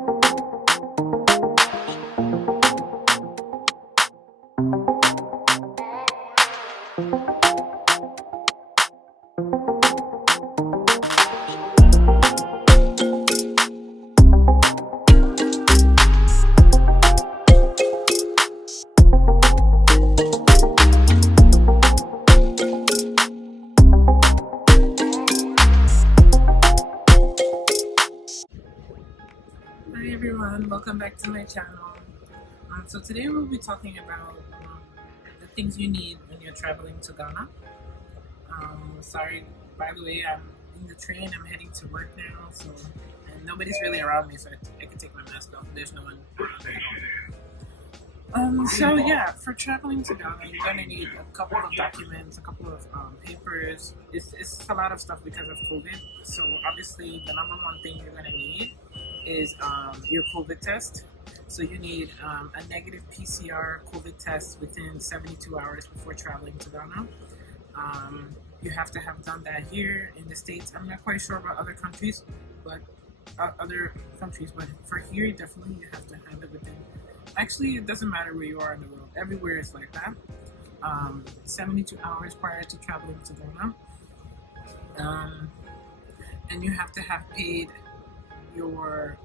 Hi everyone, welcome back to my channel. So today we'll be talking about the things you need when you're traveling to Ghana. Sorry, by the way, I'm in the train. I'm heading to work now, and nobody's really around me, so I can take my mask off. There's no one around me. So yeah, for traveling to Ghana, you're gonna need a couple of documents, a couple of papers. It's a lot of stuff because of COVID. So obviously, the number one thing you're gonna need is your COVID test. So you need a negative PCR COVID test within 72 hours before traveling to Ghana. You have to have done that here in the States. I'm not quite sure about other countries, but for here, definitely you have to have it within. Actually, it doesn't matter where you are in the world. Everywhere is like that. 72 hours prior to traveling to Ghana. And you have to have paid your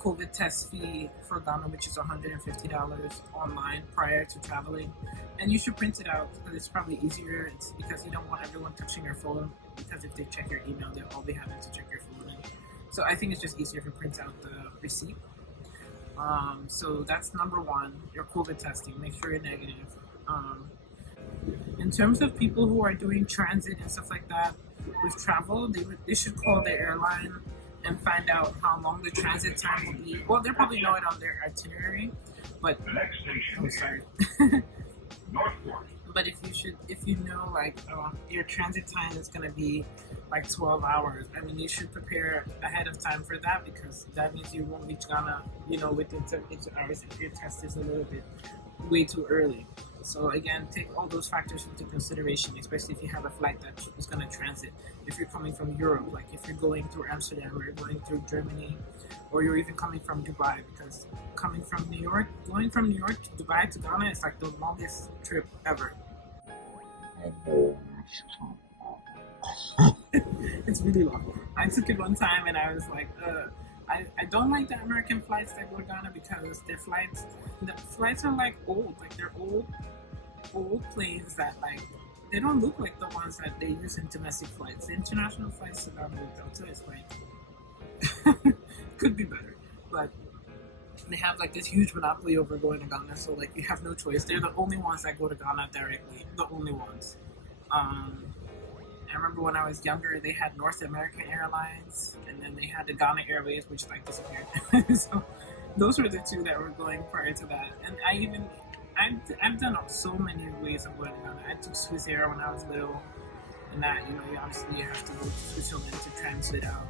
COVID test fee for Ghana, which is $150 online prior to traveling. And you should print it out because it's probably easier. It's because you don't want everyone touching your phone, because if they check your email, they'll all be having to check your phone. So I think it's just easier if you print out the receipt. So that's number one, your COVID testing. Make sure you're negative. In terms of people who are doing transit and stuff like that with travel, they should call the airline and find out how long the transit time will be. Well, they'll probably know it on their itinerary, but I'm sorry. But if you know like your transit time is gonna be like 12 hours, I mean, you should prepare ahead of time for that, because that means you won't reach Ghana, within 72 hours if your test is a little bit way too early. So again, take all those factors into consideration, especially if you have a flight that is going to transit. If you're coming from Europe, like if you're going through Amsterdam or you're going through Germany, or you're even coming from Dubai, because going from New York to Dubai to Ghana is like the longest trip ever. It's really long. I took it one time and I was like, I don't like the American flights that go to Ghana, because the flights are like old, like they're old planes that like, they don't look like the ones that they use in domestic flights. The international flights to Ghana with Delta is like, could be better, but they have like this huge monopoly over going to Ghana, so like you have no choice. They're the only ones that go to Ghana directly, the only ones. I remember when I was younger, they had North American Airlines, and then they had the Ghana Airways, which like disappeared. So those were the two that were going prior to that. And I've done so many ways of going to Ghana. I took Swiss Air when I was little, and that, you obviously you have to go to Switzerland to transit out.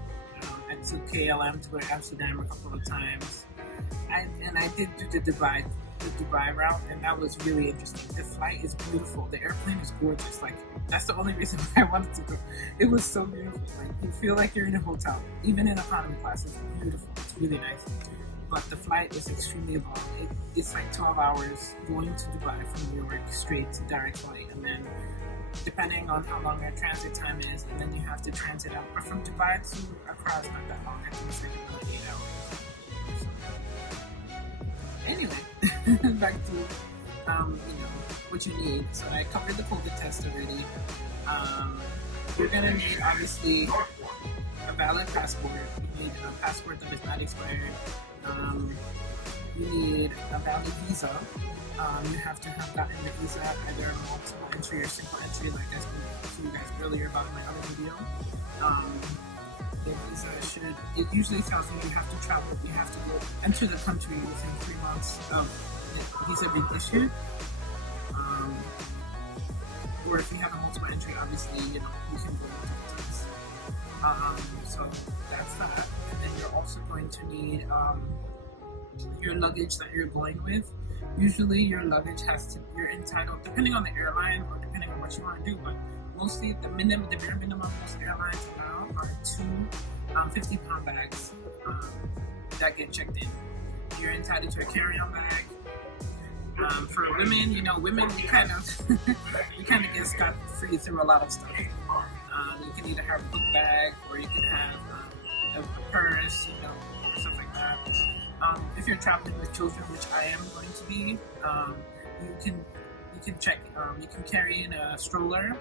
I took KLM to go to Amsterdam a couple of times. I did do the Dubai route, and that was really interesting. The flight is beautiful. The airplane is gorgeous. Like, that's the only reason why I wanted to go. It was so beautiful. Like, you feel like you're in a hotel. Even in economy class, it's beautiful. It's really nice. But the flight is extremely long. It's like 12 hours going to Dubai from New York straight to direct flight, and then depending on how long your transit time is, and then you have to transit out. But from Dubai to Accra is not that long. I think it's like about 8 hours. Anyway, back to what you need. So I covered the COVID test already. You're gonna need obviously a valid passport. You need a passport that is not expired. You need a valid visa. You have to have gotten the visa either multiple entry or single entry, like I spoke to you guys earlier about in my other video. The visa it usually tells you have to travel, you have to go enter the country within 3 months of the visa being issued. Or if you have a multiple entry, obviously, you can go multiple times. So that's that. And then you're also going to need your luggage that you're going with. Usually your luggage you're entitled, depending on the airline or depending on what you want to do, but mostly the bare minimum most airlines allow are 2 50-pound bags. that get checked in. You're entitled to a carry-on bag. For women, women we kind of get scot free through a lot of stuff. You can either have a book bag or you can have a purse, or stuff like that. If you're traveling with children, which I am going to be, you can check. You can carry in a stroller.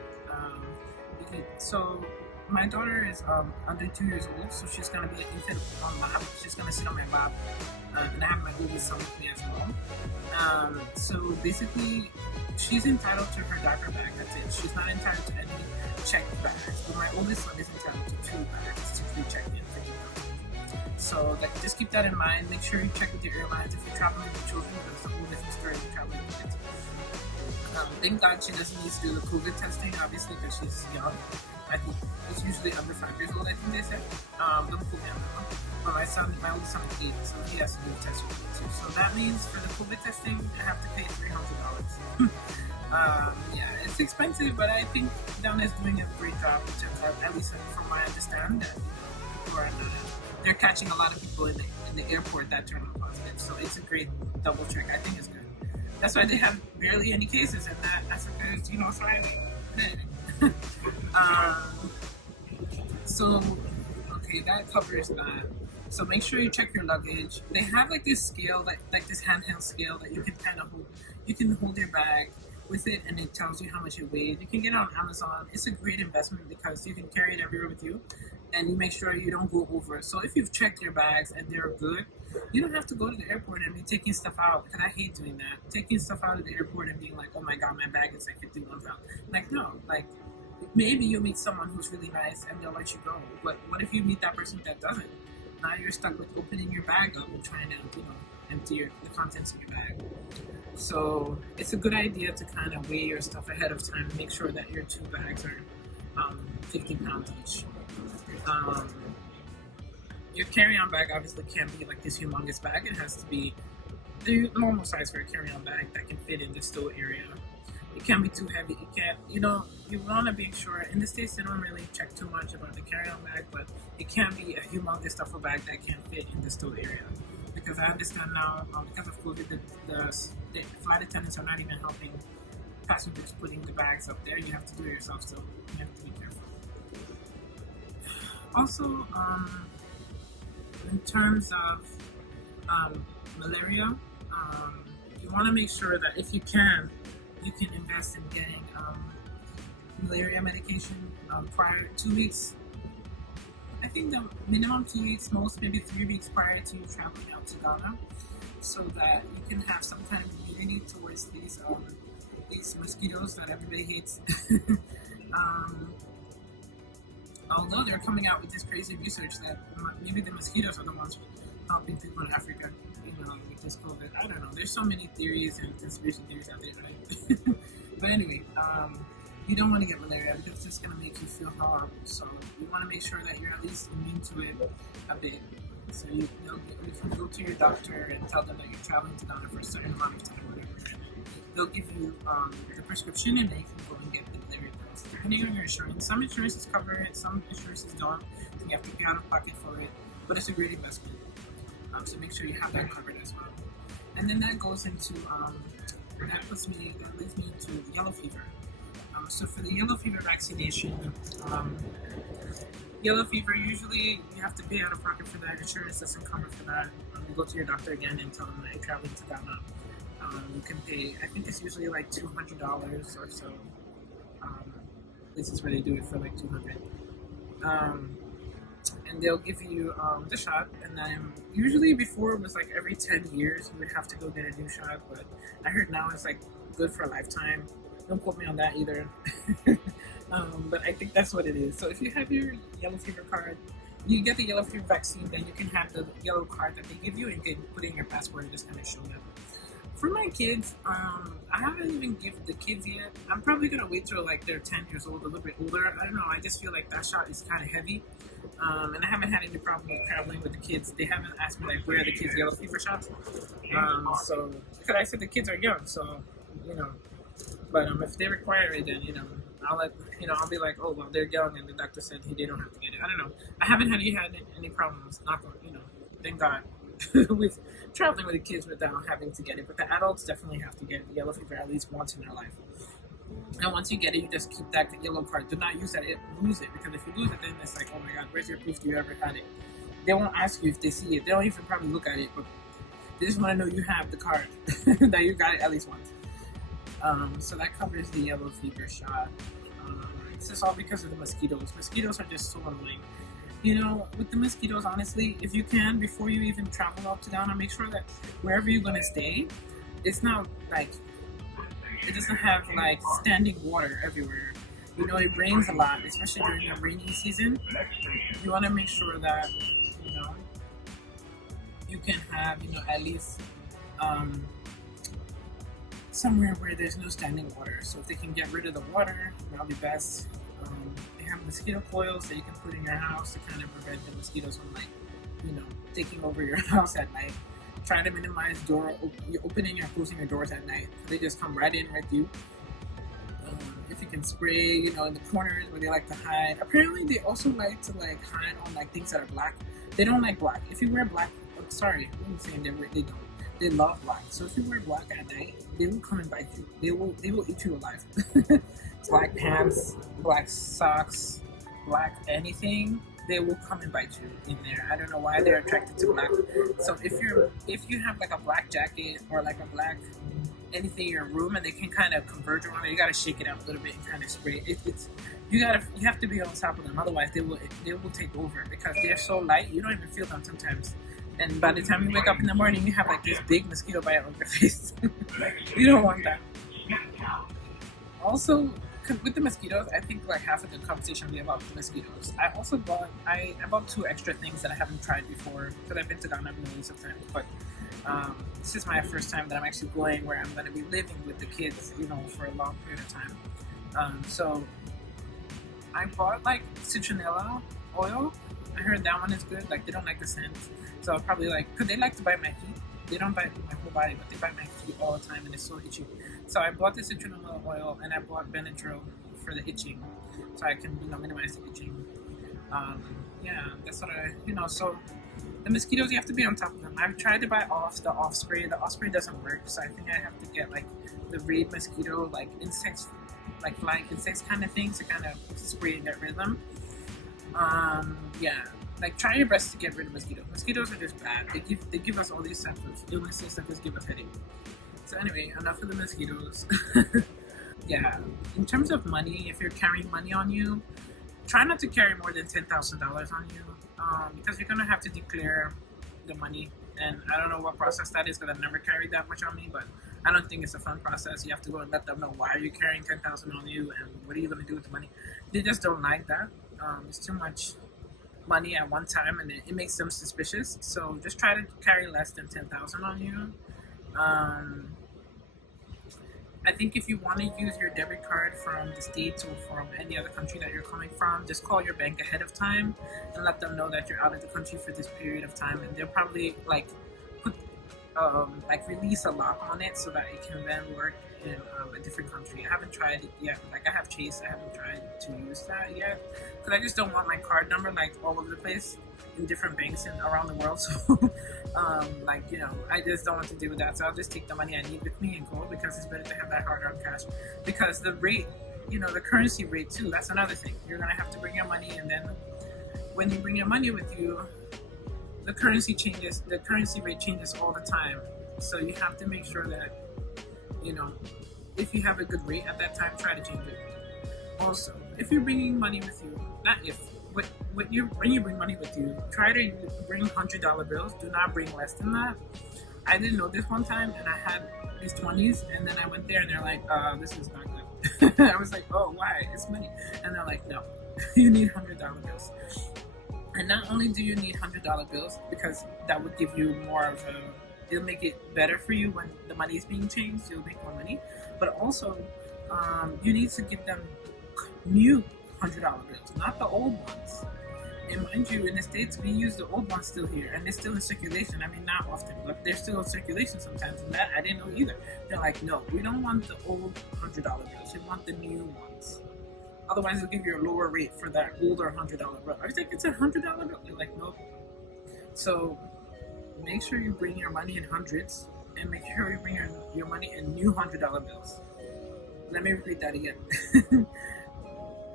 So my daughter is under 2 years old, so she's gonna be an infant on lap. She's gonna sit on my lap, and I have my oldest son with me as well. So basically, she's entitled to her diaper bag. That's it. She's not entitled to any checked bags. But my oldest son is entitled to 2 bags to be checked in. So just keep that in mind. Make sure you check with your airlines if you're traveling with children. That's the whole different story if you're traveling with kids. Thank God she doesn't need to do the COVID testing, obviously, because she's young. I think it's usually under 5 years old, I think they said. Don't quote me on that one. But my oldest son is 8, so he has to do a test with me too. So that means for the COVID testing, I have to pay $300. Yeah, it's expensive, but I think Donna is doing a great job in terms of, at least from what I understand, that people are they're catching a lot of people in the airport that turn out positive. So it's a great double check. I think it's good. That's why they have barely any cases, and that's a good, sign. So, okay, that covers that. So make sure you check your luggage. They have like this scale, like this handheld scale that you can kind of hold. You can hold your bag with it, and it tells you how much it weighs. You can get it on Amazon. It's a great investment because you can carry it everywhere with you, and you make sure you don't go over. So if you've checked your bags and they're good, you don't have to go to the airport and be taking stuff out. And I hate doing that. Taking stuff out of the airport and being like, oh my God, my bag is like 51 pounds. Like, no, like maybe you'll meet someone who's really nice and they'll let you go. But what if you meet that person that doesn't? Now you're stuck with opening your bag up and trying to, empty the contents of your bag. So it's a good idea to kind of weigh your stuff ahead of time. Make sure that your 2 bags are 50 pounds each. Your carry-on bag obviously can't be like this humongous bag. It has to be the normal size for a carry-on bag that can fit in the stow area. It can't be too heavy. It can't, you want to be sure. In the States, they don't really check too much about the carry-on bag, but it can't be a humongous duffel bag that can't fit in the stow area. Because I understand now, because of COVID, the flight attendants are not even helping passengers putting the bags up there. You have to do it yourself, so you have to be careful. Also, in terms of malaria, you want to make sure that if you can invest in getting malaria medication prior 2 weeks. I think the minimum 2 weeks, most maybe 3 weeks prior to you traveling out to Ghana, so that you can have some kind of immunity towards these mosquitoes that everybody hates. Although they're coming out with this crazy research that maybe the mosquitoes are the ones helping people in Africa, with this COVID. I don't know. There's so many theories and conspiracy theories out there, right? But anyway, you don't want to get malaria because it's just going to make you feel horrible. So you want to make sure that you're at least immune to it a bit. So you can go to your doctor and tell them that you're traveling to Ghana for a certain amount of time, whatever. They'll give you the prescription, and then you can go and get the malaria pills. Depending on your insurance, some insurances cover it, some insurances don't. So you have to pay out of pocket for it, but it's a great investment. So make sure you have that covered as well. And then that goes into that leads me into yellow fever. So for the yellow fever vaccination, yellow fever, usually you have to pay out of pocket for that. Insurance doesn't cover for that. You go to your doctor again and tell them that you're traveling to Ghana. You can pay, I think it's usually like $200 or so. This is where they do it for like $200. And they'll give you the shot, and then usually before it was like every 10 years you would have to go get a new shot, but I heard now it's like good for a lifetime. Don't quote me on that either. But I think that's what it is. So if you have your yellow fever card, you get the yellow fever vaccine, then you can have the yellow card that they give you, and you can put it in your passport and just kind of show them. For my kids, I haven't even given the kids yet. I'm probably going to wait till like they're 10 years old, a little bit older. I don't know. I just feel like that shot is kind of heavy. And I haven't had any problem with traveling with the kids. They haven't asked me like, where are the kids' yellow fever shots? So, because I said the kids are young, so, but if they require it, then, I'll be like, oh, well, they're young, and the doctor said they don't have to get it. I don't know. I haven't had any problems, thank God. with traveling with the kids without having to get it. But the adults definitely have to get yellow fever at least once in their life. And once you get it, you just keep that yellow card. Do not use that, lose it, because if you lose it, then it's like, oh my god, where's your proof you ever had it? They won't ask you if they see it. They don't even probably look at it, but they just want to know you have the card, that you got it at least once. So that covers the yellow fever shot. This is all because of the mosquitoes. Mosquitoes are just so annoying. You know, with the mosquitoes, honestly, if you can, before you even travel up to Ghana, make sure that wherever you're gonna stay, it's not like, it doesn't have like standing water everywhere. You know, it rains a lot, especially during the rainy season. You want to make sure that, you know, you can have, you know, at least somewhere where there's no standing water. So if they can get rid of the water, that'll be best. They have mosquito coils that you can put in your house to kind of prevent the mosquitoes from, like, you know, taking over your house at night. Try to minimize opening and closing your doors at night. They just come right in with you. If you can spray, you know, in the corners where they like to hide. Apparently, they also like to like hide on like things that are black. They don't like black. If you wear black, sorry, I'm saying they don't. They love black. So if you wear black at night, they will come and bite you. They will eat you alive. Black pants, black socks, black anything, they will come and bite you in there. I don't know why they're attracted to black. So if you have like a black jacket or like a black anything in your room and they can kind of converge around it, you gotta shake it out a little bit and kind of spray it. You have to be on top of them, otherwise they will take over, because they're so light you don't even feel them sometimes. And by the time you wake up in the morning, you have like this big mosquito bite on your face. You don't want that. Also, with the mosquitoes, I think like half of the conversation will be about the mosquitoes. I also bought two extra things that I haven't tried before, because I've been to Ghana millions of times, but this is my first time that I'm actually going where I'm going to be living with the kids, you know, for a long period of time. So I bought like citronella oil. I heard that one is good. Like, they don't like the scent, so I'll probably like, because they like to bite my feet. They don't bite my whole body, but they bite my feet all the time, and it's so itchy. So I bought the citronella oil, and I bought Benadryl for the itching, so I can, you know, minimize the itching. Yeah, that's what so the mosquitoes, you have to be on top of them. I've tried to buy the off spray. The off spray doesn't work, so I think I have to get like the raid mosquito, like insects, like flying insects kind of things, to kind of spray and get rid of them. Yeah, like, try your best to get rid of mosquitoes. Mosquitoes are just bad. They give us all these types of illnesses that just give us headache. So anyway, enough of the mosquitoes. Yeah, in terms of money, if you're carrying money on you, try not to carry more than $10,000 on you, because you're gonna have to declare the money. And I don't know what process that is, because I've never carried that much on me, but I don't think it's a fun process. You have to go and let them know why you're carrying $10,000 on you and what are you gonna do with the money. They just don't like that. It's too much money at one time, and it makes them suspicious. So just try to carry less than $10,000 on you. I think if you want to use your debit card from the States or from any other country that you're coming from, just call your bank ahead of time and let them know that you're out of the country for this period of time, and they'll probably like put release a lock on it so that it can then work in a different country. I haven't tried it yet. Like, I have Chase. I haven't tried to use that yet, because I just don't want my card number like all over the place in different banks and around the world. So I just don't want to deal with that. So I'll just take the money I need with me and go, because it's better to have that hard earned cash. Because the rate, the currency rate too, that's another thing. You're gonna have to bring your money, and then when you bring your money with you, the currency rate changes all the time. So you have to make sure that, if you have a good rate at that time, try to change it. Also, if you're bringing money with you, when you bring money with you, try to bring $100 bills. Do not bring less than that. I didn't know this one time, and I had these 20s, and then I went there, and they're like, this is not good. I was like, oh, why? It's money. And they're like, no, you need $100 bills. And not only do you need $100 bills, because that would give you more of it'll make it better for you when the money is being changed, you'll make more money, but also you need to give them new $100 bills, not the old ones. And mind you, in the States, we use the old ones still here, and they're still in circulation. I mean, not often, but they're still in circulation sometimes, and that I didn't know either. They're like, no, we don't want the old $100 bills, we want the new ones. Otherwise, they'll give you a lower rate for that older $100 bill. I was like, it's a $100 bill. They're like, nope. So make sure you bring your money in hundreds, and make sure you bring your money in new $100 bills. Let me repeat that again.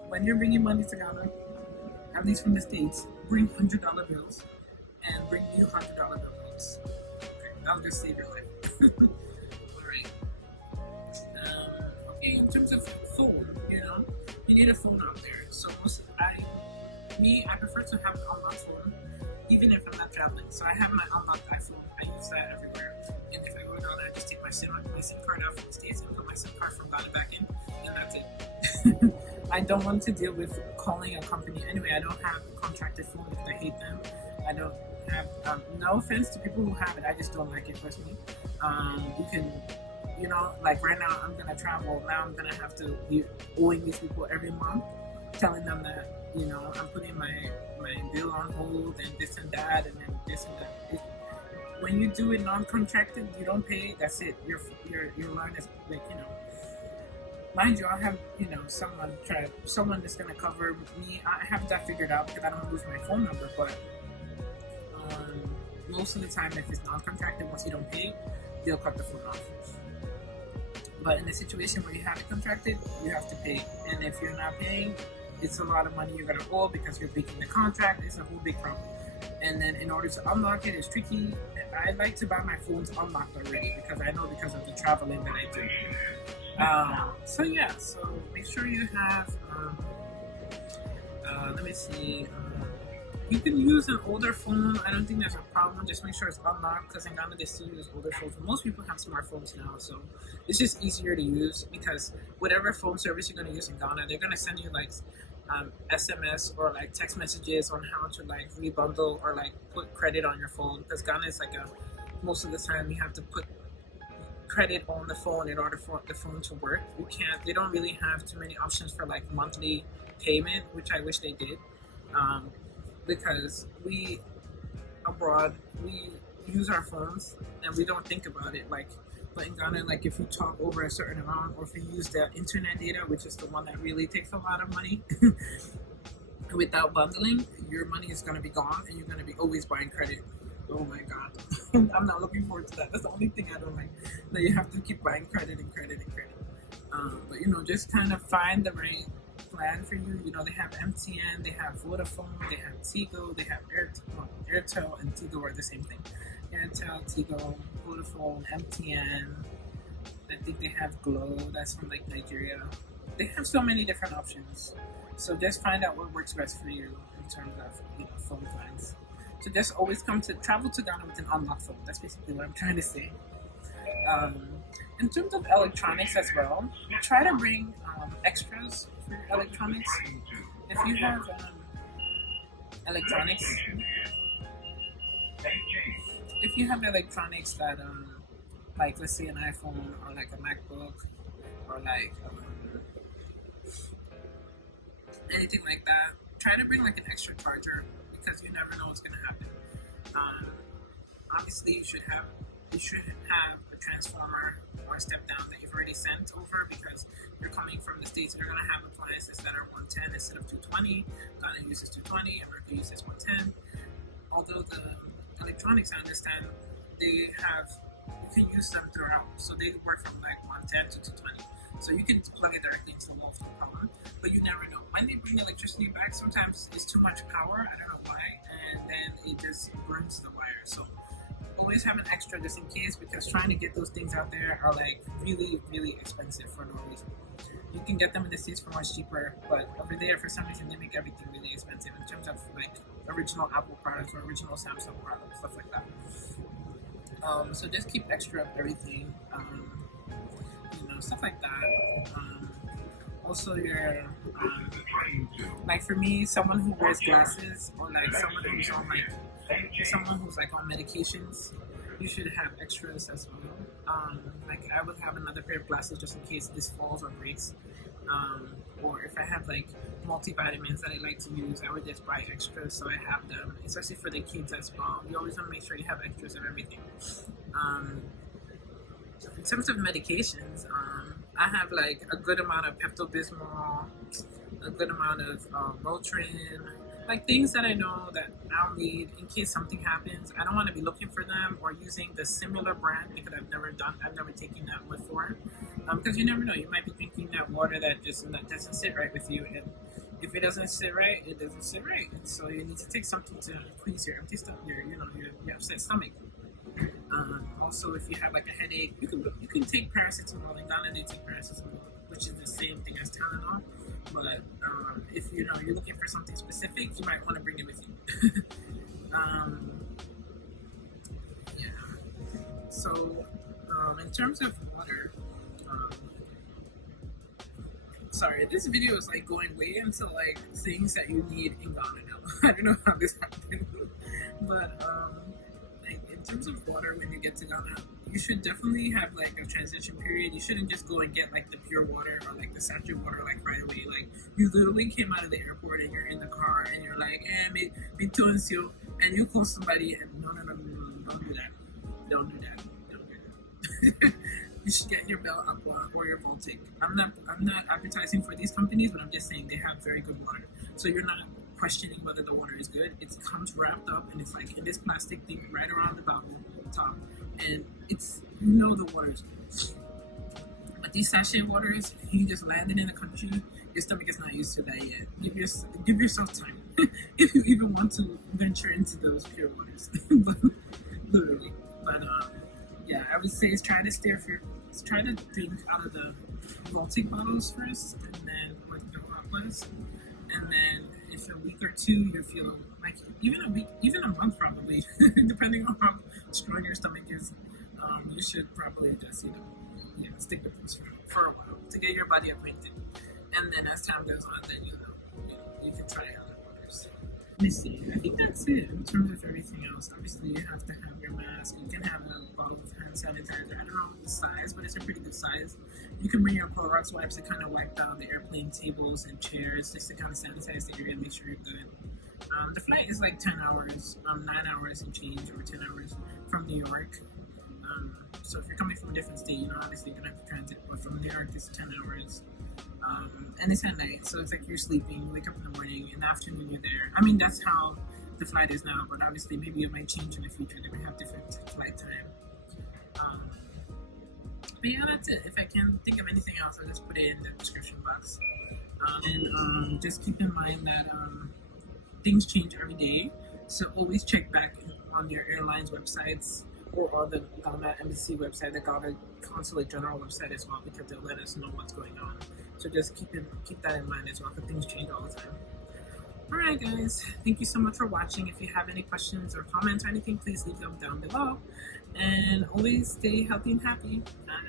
When you're bringing money to Ghana, at least from the States, bring $100 bills and bring new $100 bills. Okay, that'll just save your life. Alright. Okay, in terms of phone, you need a phone out there. So I prefer to have an unlocked phone, even if I'm not traveling. So I have my unlocked iPhone. I use that everywhere. And if I go down, I just take my SIM card out from the States and put my SIM card from Ghana back in, and that's it. I don't want to deal with calling a company. Anyway, I don't have a contracted phone because I hate them. I don't have, no offense to people who have it, I just don't like it personally. You can, like right now I'm going to travel. Now I'm going to have to be owing these people every month, telling them that, I'm putting my bill on hold and this and that and then this and that. When you do it non-contracted, you don't pay, that's it. Your line is like, mind you, I have, someone that's going to cover me. I have that figured out because I don't lose my phone number, but most of the time, if it's non-contracted, once you don't pay, they'll cut the phone off. But in a situation where you have it contracted, you have to pay. And if you're not paying, it's a lot of money you're going to owe because you're breaking the contract. It's a whole big problem. And then in order to unlock it, it's tricky. I like to buy my phones unlocked already because I know because of the traveling that I do. So make sure you have, let me see, you can use an older phone. I don't think there's a problem. Just make sure it's unlocked because in Ghana they still use older phones. Most people have smartphones now, so it's just easier to use because whatever phone service you're going to use in Ghana, they're going to send you like SMS or like text messages on how to like rebundle or like put credit on your phone because Ghana is like most of the time you have to put credit on the phone in order for the phone to work. They don't really have too many options for like monthly payment, which I wish they did, because we abroad, we use our phones and we don't think about it. But in Ghana, like if you talk over a certain amount or if you use the internet data, which is the one that really takes a lot of money, without bundling, your money is going to be gone and you're going to be always buying credit. Oh my God. I'm not looking forward to that. That's the only thing I don't like. That you have to keep buying credit and credit and credit. But just kind of find the right plan for you. They have MTN, they have Vodafone, they have Tigo, they have Airtel and Tigo are the same thing. Airtel, Tigo, Vodafone, MTN. I think they have Glow. That's from like Nigeria. They have so many different options. So just find out what works best for you in terms of phone plans. So just always travel to Ghana with an unlocked phone. That's basically what I'm trying to say. In terms of electronics as well, try to bring extras for your electronics. If you have electronics, that like let's say an iPhone or like a MacBook or like anything like that, try to bring like an extra charger because you never know what's going to happen. Obviously, you should have a transformer or a step down that you've already sent over because you're coming from the States and you're going to have appliances that are 110 instead of 220. Ghana uses 220, America uses 110. Although the electronics, I understand, you can use them throughout. So they work from like 110 to 220. So you can plug it directly into the wall, no problem. But you never know. When they bring electricity back, sometimes it's too much power. I don't know why. And then it just burns the wire. So always have an extra just in case because trying to get those things out there are like really, really expensive for no reason. You can get them in the States for much cheaper, but over there, for some reason, they make everything really expensive in terms of like original Apple products or original Samsung products, stuff like that. So just keep extra of everything, stuff like that. Also, your like for me, someone who wears glasses or like someone who's on medications, you should have extras as well. Like I would have another pair of glasses just in case this falls or breaks. Or if I have like multivitamins that I like to use, I would just buy extras so I have them, especially for the kids as well. You always want to make sure you have extras of everything. In terms of medications, I have like a good amount of Pepto-Bismol, a good amount of Motrin, like things that I know that I'll need in case something happens. I don't want to be looking for them or using the similar brand because I've never taken that before. Because you never know, you might be drinking that water that doesn't sit right with you, and if it doesn't sit right, it doesn't sit right. And so you need to take something to please your empty stomach, your upset stomach. Also, if you have like a headache, you can take paracetamol. In Ghana, they take paracetamol, which is the same thing as Tylenol. But if you're looking for something specific, you might want to bring it with you. Yeah. So, in terms of water, um, sorry, this video is like going way into like things that you need in Ghana now. I don't know how this happened, but like in terms of water, when you get to Ghana, you should definitely have like a transition period. You shouldn't just go and get like the pure water or like the saturated water like right away. Like you literally came out of the airport and you're in the car and you're like, me tonsil, and you call somebody and no, don't do that. Don't do that. Don't do that. You should get your Bell Aqua or your Voltic. I'm not advertising for these companies, but I'm just saying they have very good water. So you're not questioning whether the water is good. It comes wrapped up and it's like in this plastic thing right around the bottom, top, and it's the water is good. But these sachet waters, you just landed in the country, your stomach is not used to that yet. Give yourself time if you even want to venture into those pure waters. But, literally, but yeah, I would say try to drink out of the Baltic bottles first, and then or the aquas, and then if a week or two you feel like even a week, even a month probably, depending on how strong your stomach is, you should probably just stick with this for a while to get your body acquainted, and then as time goes on, then you can try other waters. Let me see. I think that's it in terms of everything else. Obviously, you have to have your mask. You can have a bottle of hand sanitizer. I don't know the size, but it's a pretty good size. You can bring your Clorox wipes to kind of wipe down the airplane tables and chairs, just to kind of sanitize the area and make sure you're good. The flight is like 10 hours, 9 hours and change, or 10 hours from New York. So if you're coming from a different state, obviously you're gonna have to transit. But from New York, it's 10 hours. And it's at night, so it's like you're sleeping, you wake up in the morning, in the afternoon you're there. I mean, that's how the flight is now, but obviously maybe it might change in the future. They may have different flight time. But yeah, that's it. If I can think of anything else, I'll just put it in the description box. And just keep in mind that things change every day, so always check back on your airline's websites or on the Ghana Embassy website, the Ghana Consulate General website as well, because they'll let us know what's going on. So just keep that in mind as well, because things change all the time. Alright guys, thank you so much for watching. If you have any questions or comments or anything, please leave them down below. And always stay healthy and happy. Bye.